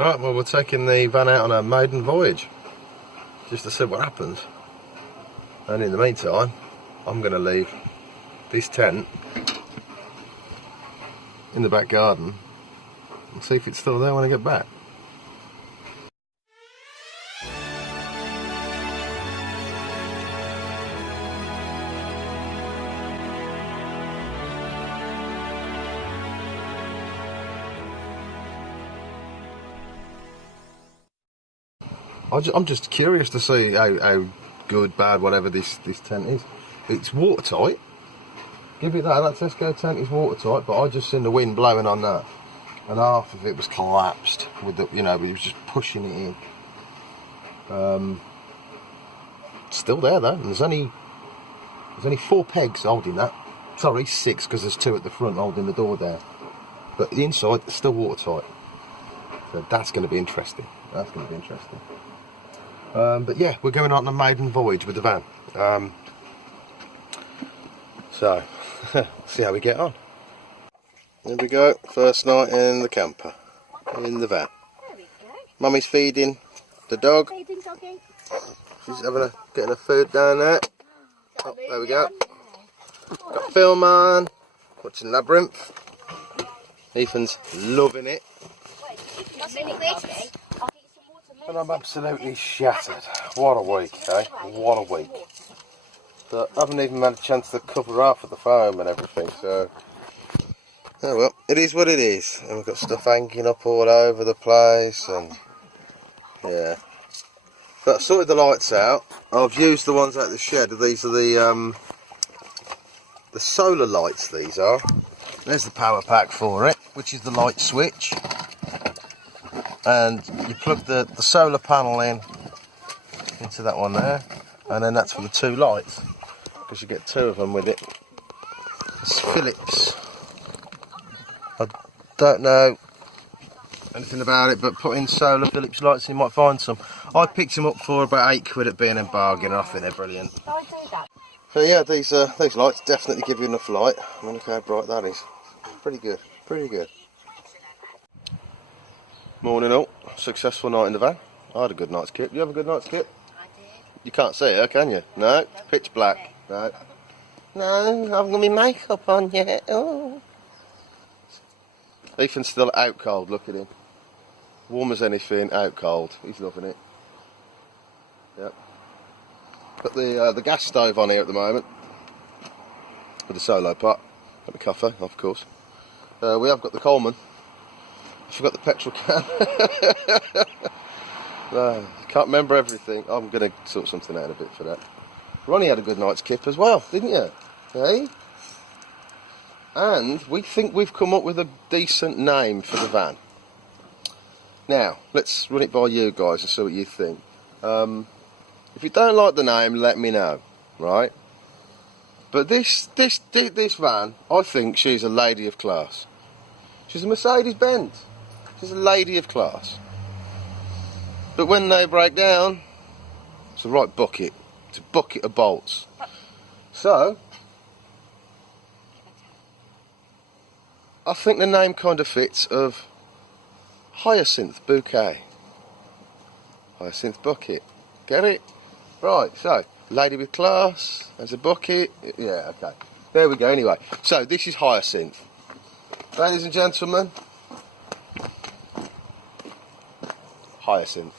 Right, well, we're taking the van out on a maiden voyage, just to see what happens. And in the meantime, I'm going to leave this tent in the back garden and see if it's still there when I get back. I'm just curious to see how good, bad, whatever this tent is. It's watertight. Give it that Tesco tent is watertight, but I just seen the wind blowing on that, and half of it was collapsed with the, you know, it was just pushing it in. Still there though, and there's only 4 pegs holding that. Sorry, 6, because there's 2 at the front holding the door there. But the inside is still watertight. So that's going to be interesting. That's going to be interesting. But yeah, we're going on a maiden voyage with the van. So, see how we get on. Here we go, first night in the camper, in the van. There we go. Mummy's feeding the dog. Feeding doggy. She's getting her food down there. Oh, there we go. Got film on, watching Labyrinth. Ethan's loving it. And I'm absolutely shattered. What a week, eh? What a week. So I haven't even had a chance to cover half of the foam and everything, so... Oh well, it is what it is. And we've got stuff hanging up all over the place, and... yeah. But I sorted the lights out. I've used the ones out the shed. These are the solar lights, these are. There's the power pack for it, which is the light switch. And you plug the solar panel in into that one there, and then that's for your 2 lights, because you get 2 of them with it. It's Philips. I don't know anything about it, but put in solar Philips lights and you might find some. I picked them up for about £8 at B&M Bargain, and I think they're brilliant. So yeah, these lights definitely give you enough light. I mean, look how bright that is. Pretty good, pretty good. Morning all, successful night in the van. I had a good night's kip. You have a good night's kip? I did. You can't see her, can you? No, pitch black. No. No, I haven't got my makeup on yet. Oh. Ethan's still out cold, look at him. Warm as anything, out cold. He's loving it. Yep. Got the gas stove on here at the moment. With the solo pot. Got the coffee, of course. We have got the Coleman. I forgot the petrol can. No, can't remember everything. I'm going to sort something out a bit for that. Ronnie had a good night's kip as well, didn't you? Hey? And we think we've come up with a decent name for the van. Now, let's run it by you guys and see what you think. If you don't like the name, let me know, right? But this van, I think she's a lady of class. She's a Mercedes-Benz. She's a lady of class. But when they break down, it's a right bucket. It's a bucket of bolts. So, I think the name kind of fits of Hyacinth Bouquet. Hyacinth Bucket. Get it? Right, so, lady with class, has a bucket. Yeah, okay. There we go, anyway. So, this is Hyacinth. Ladies and gentlemen, Hyacinth.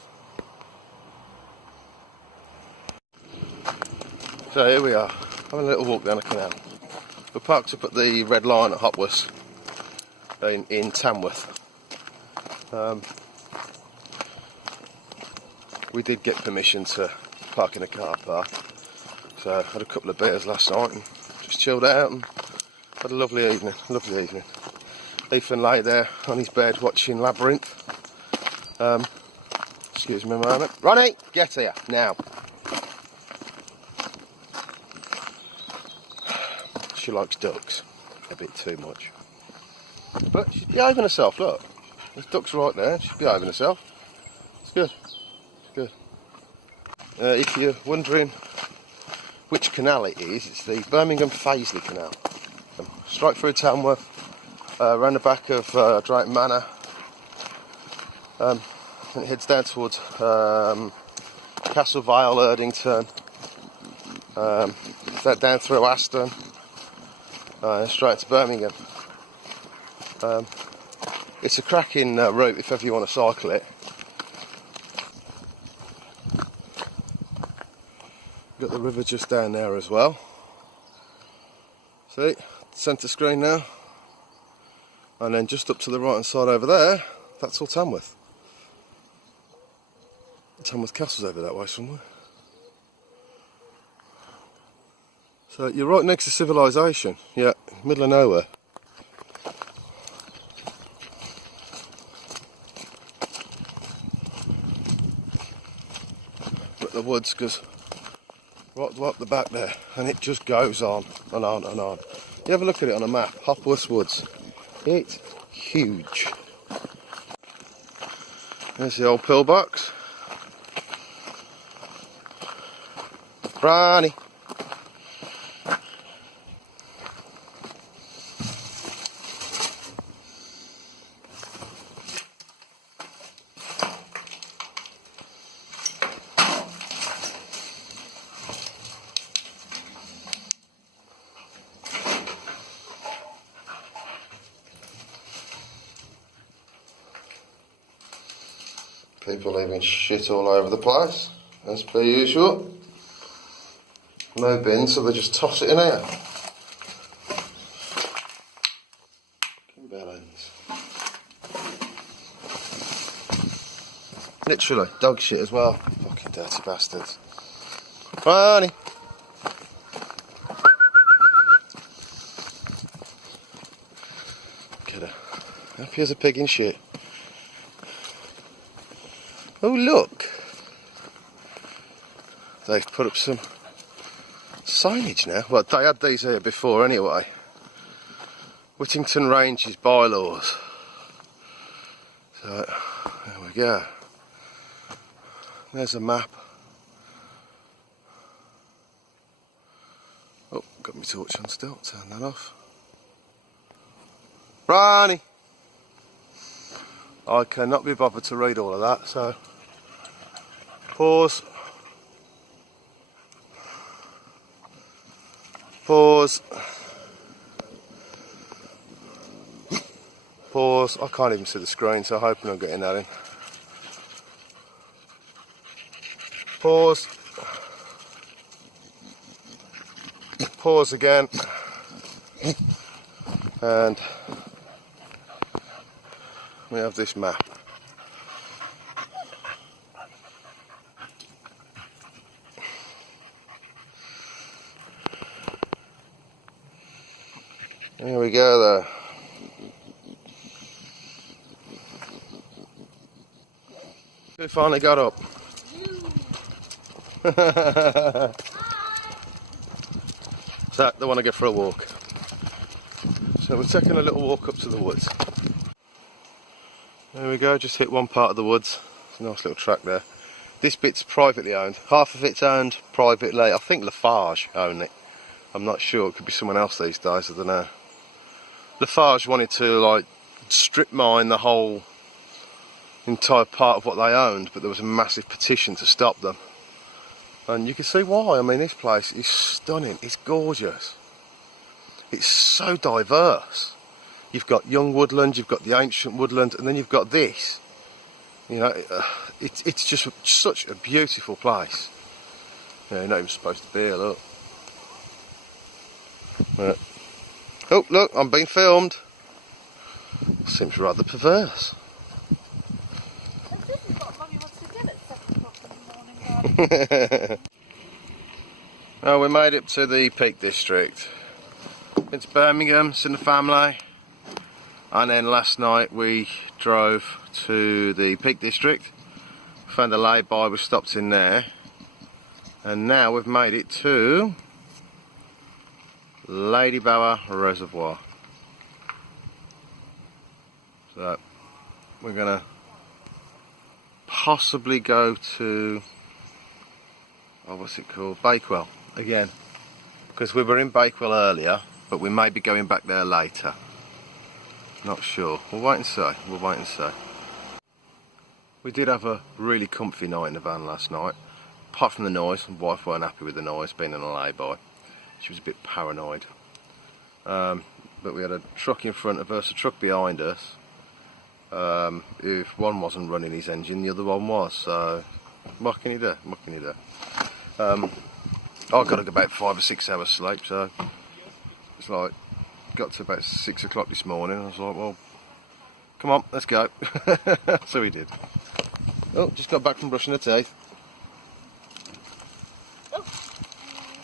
So here we are, having a little walk down the canal. We're parked up at the Red Lion at Hopworth in Tamworth. We did get permission to park in a car park, so I had a couple of beers last night and just chilled out and had a lovely evening, Ethan lay there on his bed watching Labyrinth. Excuse me a moment. Ronnie, get here, now. She likes ducks a bit too much. But she's behaving herself, look. There's ducks right there, she's behaving herself. It's good, it's good. If you're wondering which canal it is, it's the Birmingham Fazeley Canal. Straight through Tamworth, around the back of Drayton Manor, And it heads down towards Castle Vale, Erdington, down through Aston, straight to Birmingham. It's a cracking route if ever you want to cycle it. Got the river just down there as well. See, centre screen now. And then just up to the right hand side over there, that's all Tamworth. Tamworth Castle's over that way somewhere. So you're right next to civilization, yeah, middle of nowhere. But the woods goes right up the back there, and it just goes on and on and on. You have a look at it on a map, Hopworth Woods. It's huge. There's the old pillbox. Ronnie. People leaving shit all over the place, as per usual. No bin, so they just toss it in here. Literally, dog shit as well. Fucking dirty bastards. Ronnie. Get her. Happy as a pig in shit. Oh look, they've put up some signage now. Well, they had these here before anyway. Whittington Ranges bylaws. So, there we go. There's a map. Oh, got my torch on still, turn that off. Ronnie! I cannot be bothered to read all of that, so pause. Pause. Pause. I can't even see the screen, so I'm hoping I'm getting that in. Pause. Pause again. And we have this map. There we go there. Who finally got up? So they want to go for a walk. So we're taking a little walk up to the woods. There we go, just hit one part of the woods. It's a nice little track there. This bit's privately owned. Half of it's owned privately. I think Lafarge own it. I'm not sure, it could be someone else these days, I don't know. Lafarge wanted to like strip mine the whole entire part of what they owned, but there was a massive petition to stop them. And you can see why. I mean, this place is stunning, it's gorgeous. It's so diverse. You've got young woodland, you've got the ancient woodland, and then you've got this. You know, it's just such a beautiful place. Yeah, you're not even supposed to be here, look. Right. Oh, look, I'm being filmed. Seems rather perverse. This is what Mummy wants to do at 7 o'clock in the morning. Oh, we made it to the Peak District. It's Birmingham, seen the family. And then last night we drove to the Peak District. Found a lay-by, we stopped in there. And now we've made it to Lady Bower Reservoir. So we're gonna possibly go to, oh, what's it called, Bakewell again, because we were in Bakewell earlier, but we may be going back there later. Not sure. We'll wait and see. We'll wait and see. We did have a really comfy night in the van last night. Apart from the noise, my wife weren't happy with the noise being in a lay-by. She was a bit paranoid. But we had a truck in front of us, a truck behind us. If one wasn't running his engine, the other one was. So, what can you do? What can you do? I got about 5 or 6 hours sleep, so it's like, got to about 6 o'clock this morning. I was like, well, come on, let's go. So we did. Oh, just got back from brushing her teeth.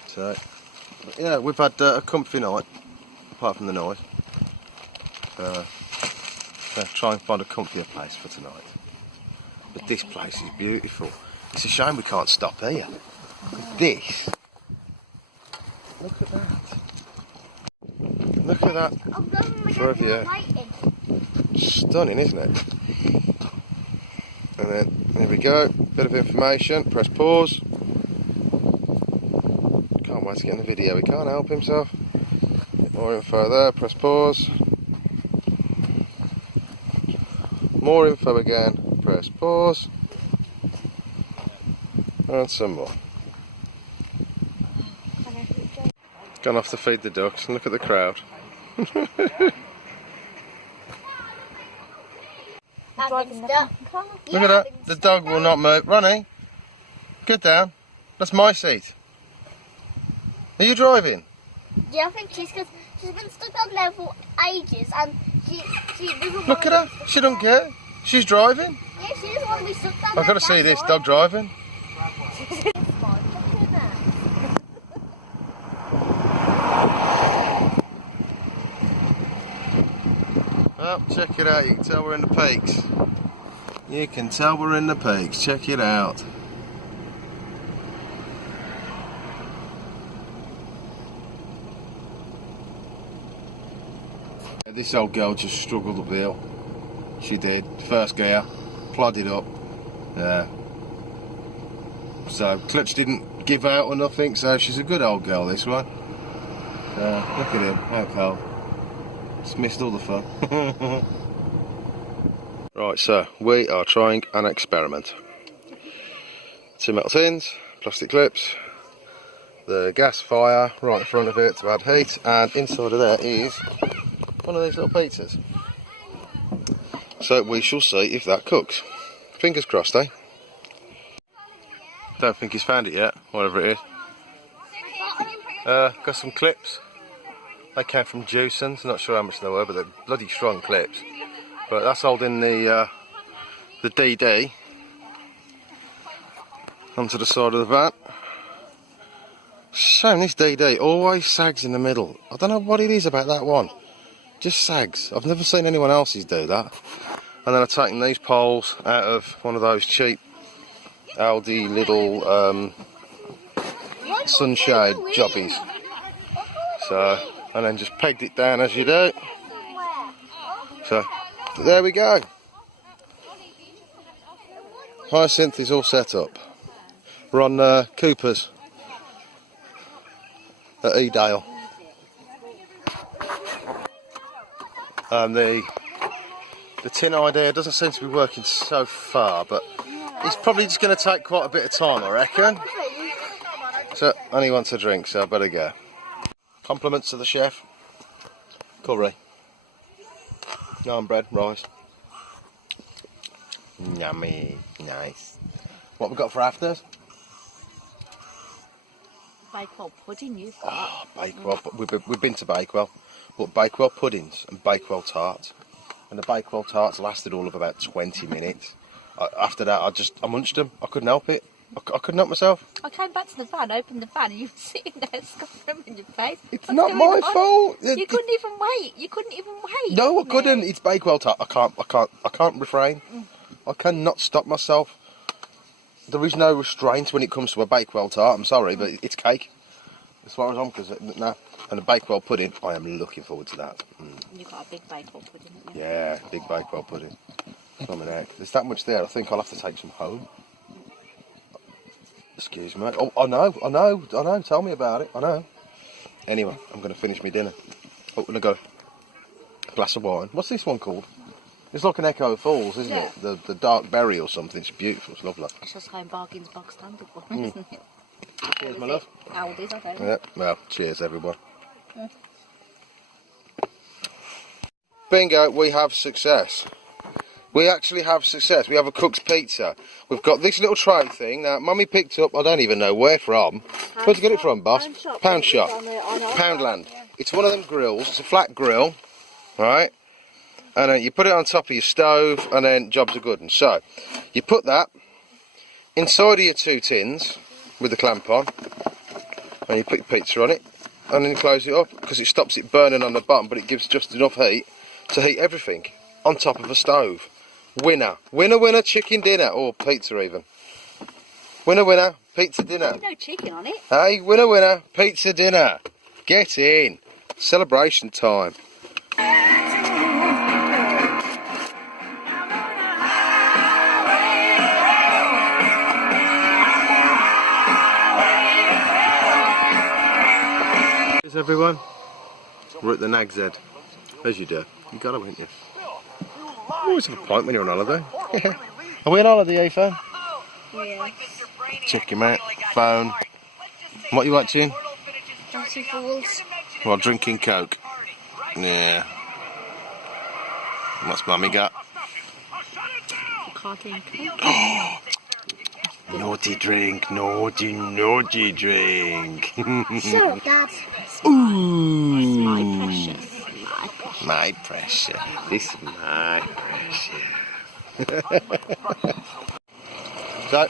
So, yeah, we've had a comfy night, apart from the noise. Try and find a comfier place for tonight. But this place is beautiful. It's a shame we can't stop here. This. Look at that. Look at that. For a view. Stunning, isn't it? And then, there we go. Bit of information. Press pause. Can't wait to get in the video. He can't help himself. More info there. Press pause. More info again. Press pause. And some more. Gone off to feed the ducks and look at the crowd. Look at that. The dog will not move. Ronnie, get down. That's my seat. Are you driving? Yeah, I think she's been stuck on there for ages and she doesn't Look at her. She don't care. She's driving. Yeah, she doesn't want to be stuck on there. I've got to see this dog driving. Oh, check it out. You can tell we're in the peaks. You can tell we're in the peaks. Check it out. This old girl just struggled uphill. She did. First gear, plodded up. Yeah. So clutch didn't give out or nothing. So she's a good old girl, this one. Look at him. How cold. Just missed all the fun. Right, so we are trying an experiment. 2 metal tins, plastic clips, the gas fire right in front of it to add heat, and inside of there is one of these little pizzas. So we shall see if that cooks. Fingers crossed, eh? Don't think he's found it yet, whatever it is. Got some clips. They came from Jewson's, not sure how much they were, but they're bloody strong clips. But that's holding the DD onto the side of the van. Shame this DD always sags in the middle. I don't know what it is about that one. Just sags. I've never seen anyone else's do that. And then I've taken these poles out of one of those cheap Aldi little sunshade jobbies. So, and then just pegged it down as you do. So, there we go. Hyacinth is all set up. We're on Cooper's at Edale. The tin idea doesn't seem to be working so far, but it's probably just going to take quite a bit of time, I reckon. So, only wants a drink, so I better go. Compliments to the chef. Curry. Naan bread, rice. Yummy, nice. What we got for afters? Bakewell pudding, you Oh, Bakewell. We've been to Bakewell. But Bakewell puddings and Bakewell tarts. And the Bakewell tarts lasted all of about 20 minutes. After that, I munched them. I couldn't help it. I couldn't help myself. I came back to the van, opened the van, and you were sitting there scoffing in your face. It's not my fault. You couldn't even wait. You couldn't even wait. No, I couldn't. It's Bakewell tart. I can't refrain. I cannot stop myself. There is no restraint when it comes to a Bakewell tart. I'm sorry, but it's cake. As far as I'm concerned, no. And a Bakewell pudding, I am looking forward to that. You've got a big Bakewell pudding, haven't you? Yeah, big Bakewell pudding. I'm an egg. There's that much there. I think I'll have to take some home. Excuse me. Oh, I know. Tell me about it. I know. Anyway, I'm going to finish my dinner. Oh, and I got a glass of wine. What's this one called? It's like an Echo Falls, isn't Yeah. it? The dark berry or something. It's beautiful. It's lovely. It's just how Bargain's bog standard one, isn't it? Cheers, my love. Aldi's, I think. Yeah. Well, cheers, everyone. Bingo, we have success. We actually have success. We have a cooked pizza. We've got this little tray thing. Now, Mummy picked up, I don't even know where from. Where'd you get it from, boss? Pound shop. Poundland. It's one of them grills. It's a flat grill, right? And then you put it on top of your stove, and then jobs are good. And so, you put that inside of your 2 tins with the clamp on, and you put your pizza on it, and then you close it up, because it stops it burning on the bottom, but it gives just enough heat to heat everything on top of a stove. Winner. Winner, winner, chicken dinner. Or pizza even. Winner, winner, pizza dinner. No chicken on it. Hey, winner, winner, pizza dinner. Get in. Celebration time. Here's everyone. We're at the Nag's Head. As you do. You got to, haven't you? You always have a point when you're on holiday. Are we on holiday, Ethan? Yeah. Check him out. Phone. What you watching? Gravity Falls. While drinking Coke. Yeah. What's Mummy got? Cartoon. Naughty drink, naughty, naughty drink. Shut up, Dad. Ooh. My precious. My precious. This is my precious. So,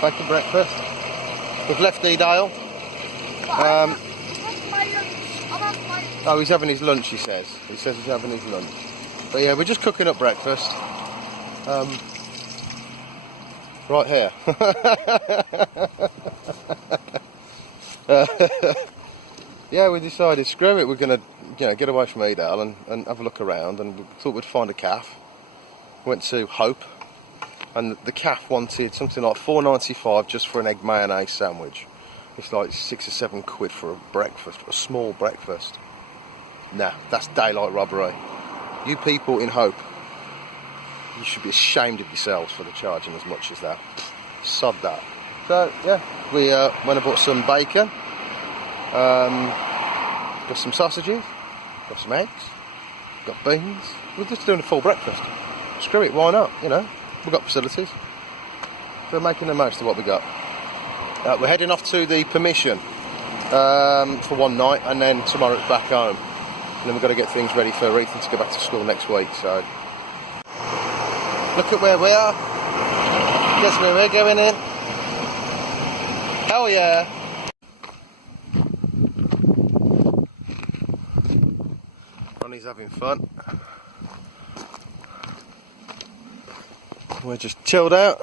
back to breakfast. We've left Edale. Oh, he's having his lunch, he says. He says he's having his lunch. But yeah, we're just cooking up breakfast. Right here. Yeah, we decided, screw it, we're going to get away from Edale and have a look around, and we thought we'd find a calf. Went to Hope, and the calf wanted something like $4.95 just for an egg mayonnaise sandwich. It's like £6 or £7 for a breakfast, a small breakfast. Nah, that's daylight robbery. You people in Hope, you should be ashamed of yourselves for the charging as much as that. Sod that. So, yeah, we went and bought some bacon, got some sausages, got some eggs, got beans. We're just doing a full breakfast. Screw it, why not? You know, we've got facilities. So we're making the most of what we got. We're heading off to the Permission for one night, and then tomorrow it's back home. And then we've got to get things ready for Ethan to go back to school next week, so... Look at where we are. Guess where we're going in? Hell yeah! Ronnie's having fun. We're just chilled out.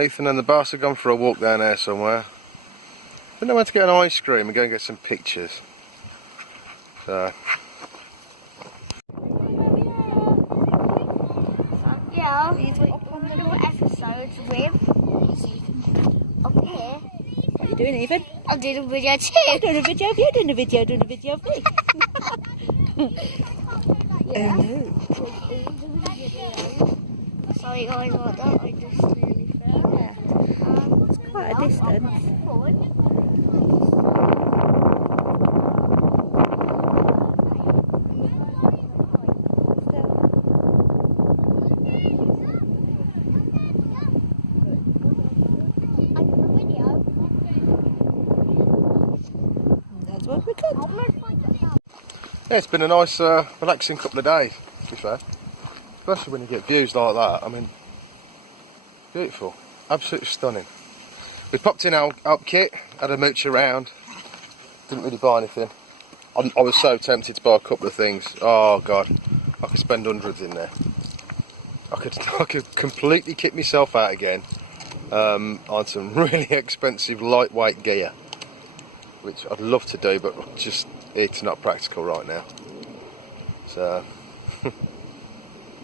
Ethan and the boss have gone for a walk down there somewhere. I don't know where to get an ice cream and go and get some pictures. So... Yeah, these were up on the little episodes with up here. What are you doing, Ethan? I'm doing a video too. I'm doing a video of you, doing a video of me. Yeah. Oh, Sorry guys, like that. I just nearly fell. yeah. It's quite a distance. That's what we got. Yeah, it's been a nice, relaxing couple of days, to be fair. Especially when you get views like that. I mean, beautiful. Absolutely stunning. We popped in our kit, had a mooch around. Didn't really buy anything. I was so tempted to buy a couple of things. Oh, God. I could spend hundreds in there. I could completely kick myself out again on some really expensive lightweight gear. Which I'd love to do, but just it's not practical right now. So,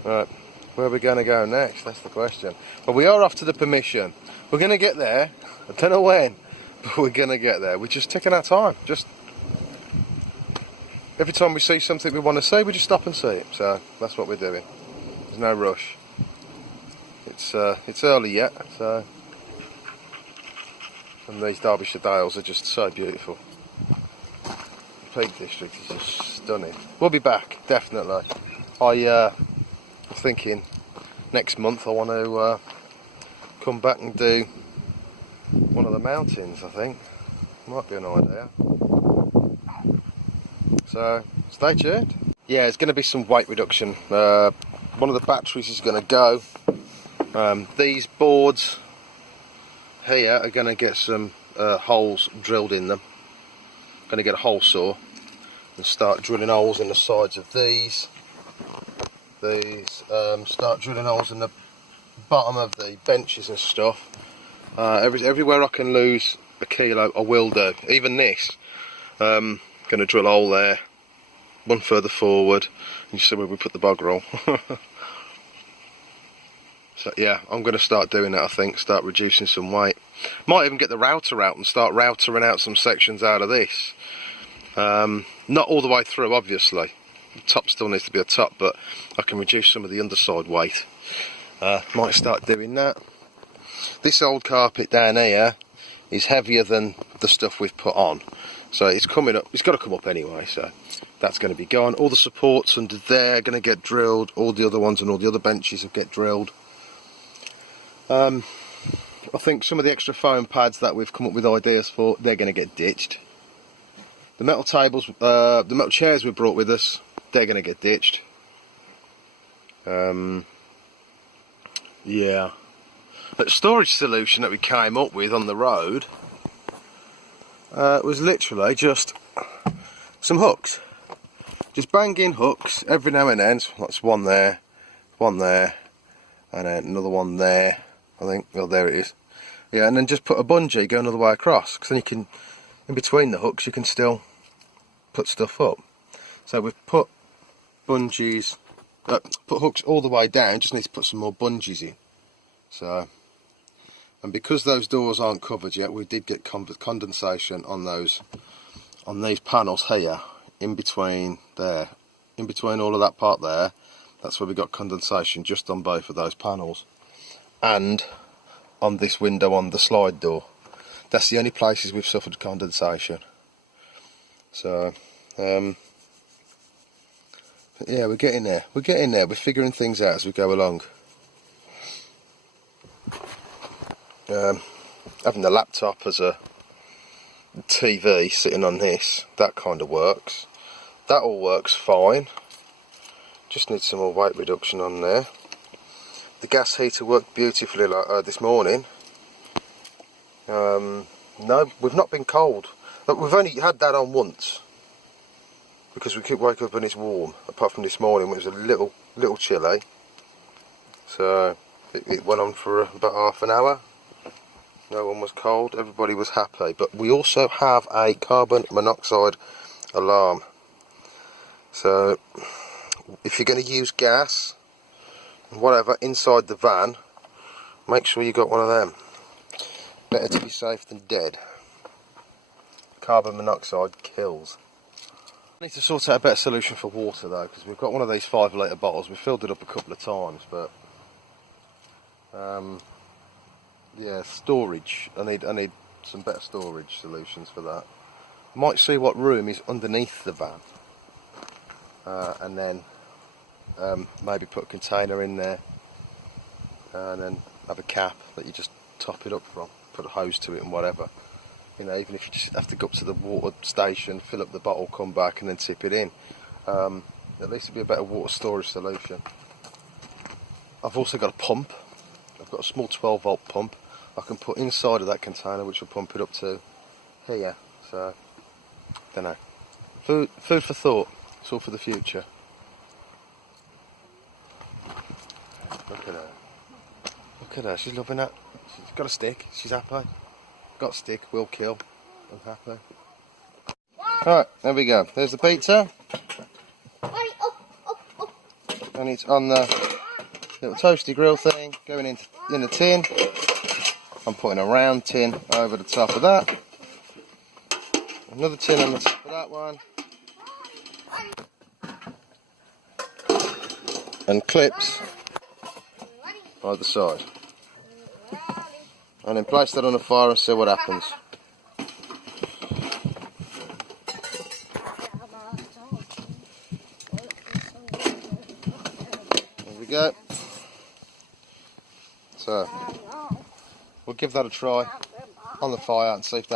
right, where are we going to go next? That's the question. Well, we are off to the Permission. We're going to get there. I don't know when, but we're going to get there. We're just taking our time. Just every time we see something we want to see, we just stop and see it. So that's what we're doing. There's no rush. It's early yet, so. And these Derbyshire Dales are just so beautiful. The Peak District is just stunning. We'll be back, definitely. I'm thinking next month I want to come back and do one of the mountains, I think. Might be an idea. So, stay tuned. Yeah, there's going to be some weight reduction. One of the batteries is going to go. These boards here are going to get some holes drilled in them. Going to get a hole saw and start drilling holes in the sides of these. Start drilling holes in the bottom of the benches and stuff. Everywhere I can lose a kilo, I will do. Even this. Going to drill a hole there, one further forward, and you see where we put the bog roll. So yeah, I'm going to start doing that, I think, start reducing some weight. Might even get the router out and start routering out some sections out of this. Not all the way through, obviously. The top still needs to be a top, but I can reduce some of the underside weight. Might start doing that. This old carpet down here is heavier than the stuff we've put on. So it's coming up, it's got to come up anyway, so that's going to be gone. All the supports under there are going to get drilled, all the other ones and all the other benches will get drilled. I think some of the extra foam pads that we've come up with ideas for, they're going to get ditched. The metal tables, the metal chairs we brought with us, they're going to get ditched. Yeah. The storage solution that we came up with on the road was literally just some hooks. Just banging hooks every now and then. So that's one there, and then another one there. I think, well, there it is. Yeah, and then just put a bungee going all the way across, because then you can, in between the hooks, you can still put stuff up. So we've put bungees, put hooks all the way down, just need to put some more bungees in. So, and because those doors aren't covered yet, we did get condensation on those, on these panels here, in between there, in between all of that part there. That's where we got condensation, just on both of those panels. And on this window on the slide door. That's the only places we've suffered condensation. So, but yeah, we're getting there. We're getting there. We're figuring things out as we go along. Having the laptop as a TV sitting on this, that kind of works. That all works fine. Just need some more weight reduction on there. The gas heater worked beautifully like this morning. No, we've not been cold. Look, we've only had that on once because we keep waking up and it's warm. Apart from this morning, when it was a little chilly. So it went on for about half an hour. No one was cold. Everybody was happy. But we also have a carbon monoxide alarm. So if you're going to use gas, whatever, inside the van, make sure you got one of them. Better to be safe than dead. Carbon monoxide kills. I need to sort out a better solution for water though, because we've got one of these 5 litre bottles. We filled it up a couple of times, but yeah, storage. I need some better storage solutions for that. Might see what room is underneath the van, and then maybe put a container in there, and then have a cap that you just top it up from, put a hose to it and whatever. You know, even if you just have to go up to the water station, fill up the bottle, come back and then tip it in. At least it'll be a better water storage solution. I've also got a pump. I've got a small 12 volt pump I can put inside of that container, which will pump it up to here. So, don't know. Food for thought. It's all for the future. Look at her. Look at her. She's loving that. She's got a stick. She's happy. Got a stick. Will kill. I'm happy. Alright, there we go. There's the pizza. And it's on the little toasty grill thing, going in the tin. I'm putting a round tin over the top of that. Another tin on the top of that one. and clips either side. And then place that on the fire and see what happens. There we go. So we'll give that a try on the fire and see if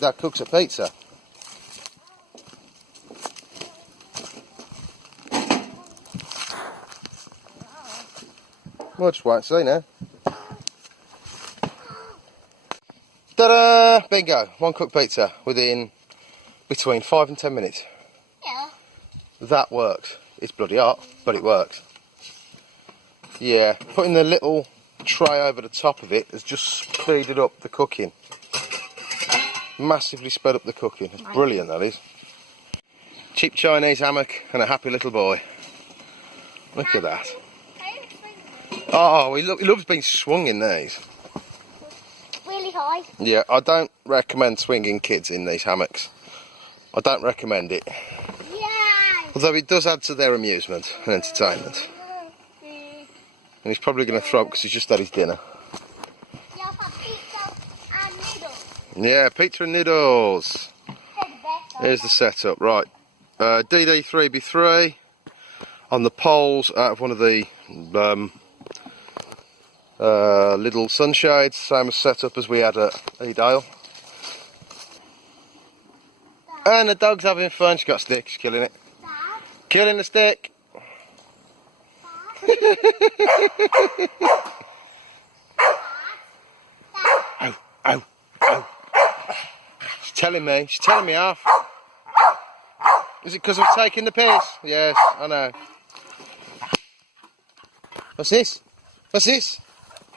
that cooks a pizza. We'll just wait and see now. Ta-da! Bingo! One cooked pizza within between 5 and 10 minutes. Yeah. That works. It's bloody hot, but it works. Yeah, putting the little tray over the top of it has just speeded up the cooking. Massively sped up the cooking. It's brilliant, that is. Cheap Chinese hammock and a happy little boy. Look at that. Oh, he loves being swung in these. Really high. Yeah, I don't recommend swinging kids in these hammocks. I don't recommend it. Yeah. Although it does add to their amusement and entertainment. And he's probably going to throw up because he's just had his dinner. Yeah, I've had pizza and noodles. Yeah, pizza and noodles. They're the best. Here's the setup, right. DD3B3 on the poles out of one of the little sunshades, same as setup as we had at Edale. And the dog's having fun, she's got a stick, she's killing it. Dad, Killing the stick. Ow, ow, ow. She's telling me off. Is it because I'm taking the piss? Yes, I know. What's this? What's this?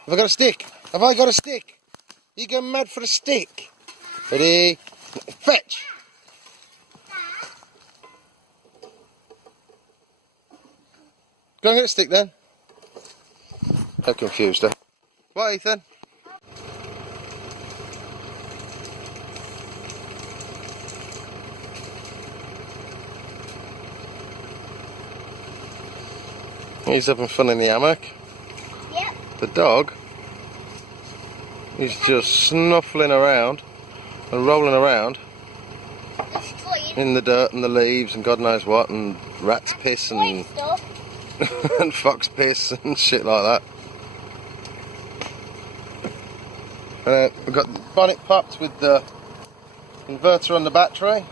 Have I got a stick? Have I got a stick? You go mad for a stick? Ready? Fetch! Go and get a stick then. I confused her. What, Ethan? He's having fun in the hammock. Yep. The dog is just snuffling around and rolling around Destroying. in the dirt and the leaves and God knows what, and rat's piss and, Stuff. and fox piss and shit like that. We've got the bonnet popped with the inverter on the battery,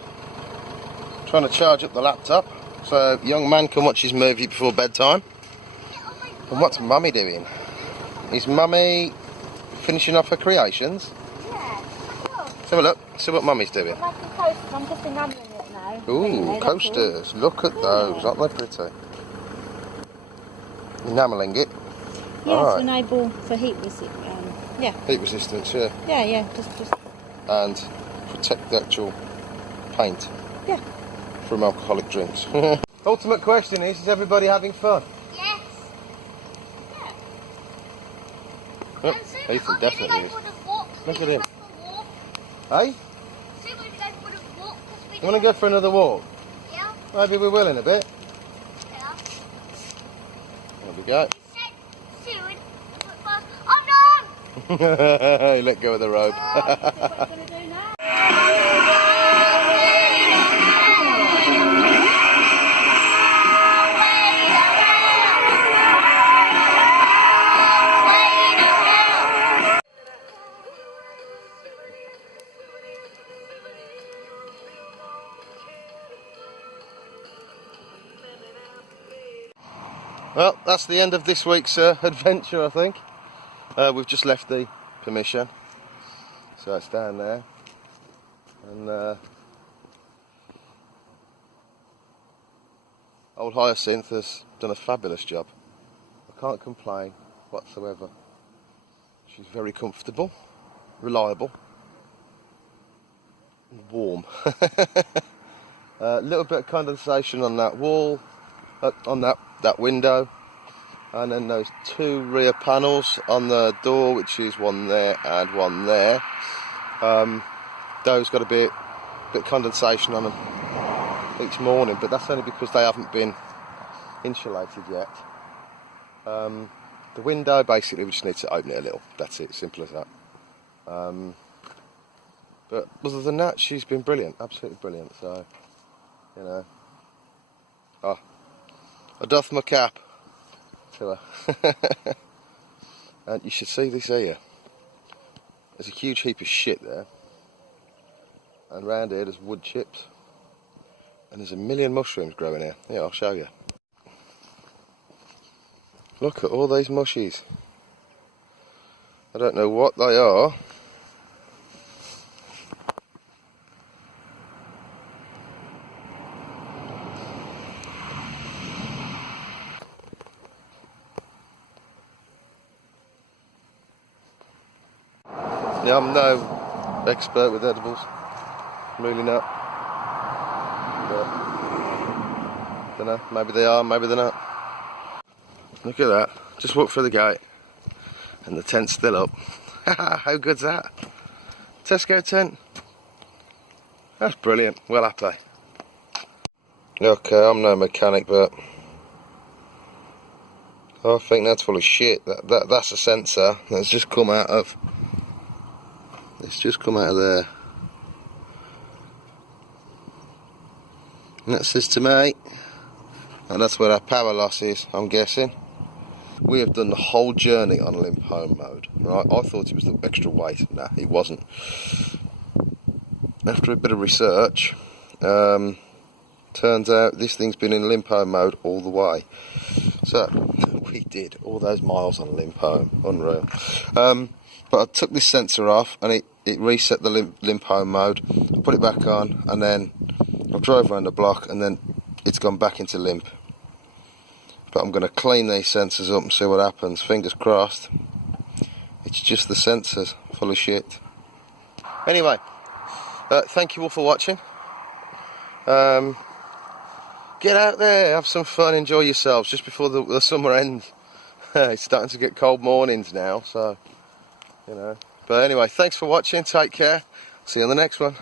trying to charge up the laptop so young man can watch his movie before bedtime. And what's Mummy doing? Is Mummy finishing off her creations? Yeah. Let's have a look, see what Mummy's doing. Like the coasters, I'm just enamelling it now. Ooh, Anyway, that's coasters. Look at those, aren't they pretty? Enamelling it. all. Yeah, Alright. to enable for heat resistance. Yeah, Heat resistance, yeah. yeah, just And protect the actual paint yeah. from alcoholic drinks. Ultimate question is everybody having fun? Yes. Yep, And soon Ethan I'm definitely gonna is. go for the walk, 'cause Look we at him. have to walk. Hey, Soon we're going for the walk, 'cause we you want to go for another walk? Yeah. Maybe we will in a bit. Yeah. There we go. Said soon, but first, oh no! He let go of the rope. What are you going to do now? Well, that's the end of this week's adventure, I think. We've just left the permission, so it's down there, and old Hyacinth has done a fabulous job. I can't complain whatsoever. She's very comfortable, reliable, and warm. A little bit of condensation on that wall, on that window, and then those two rear panels on the door, which is one there and one there. Those got a bit condensation on them each morning, but that's only because they haven't been insulated yet. The window, basically, we just need to open it a little. That's it, simple as that. But other than that, she's been brilliant, absolutely brilliant. So, you know, I doff my cap to her. And you should see this here. There's a huge heap of shit there, and round here there's wood chips, and there's a million mushrooms growing here. Yeah, I'll show you. Look at all these mushies. I don't know what they are. Yeah, I'm no expert with edibles. I'm really not. But, don't know, maybe they are, maybe they're not. Look at that. Just walked through the gate and the tent's still up. How good's that? Tesco tent. That's brilliant. Well happy. Okay, I'm no mechanic, but I think that's full of shit. That's a sensor that's just come out of. It's just come out of there. And that says to me, and that's where our power loss is, I'm guessing. We have done the whole journey on limp home mode, right? I thought it was the extra weight. Nah, it wasn't. After a bit of research, turns out this thing's been in limp home mode all the way. So, we did all those miles on limp home. Unreal. But I took this sensor off and it reset the limp home mode. I put it back on and then I drove around the block and then it's gone back into limp. But I'm going to clean these sensors up and see what happens. Fingers crossed. It's just the sensors full of shit. Anyway, thank you all for watching. Get out there, have some fun, enjoy yourselves just before the summer ends. It's starting to get cold mornings now, so, you know. But anyway, thanks for watching, take care. See you on the next one.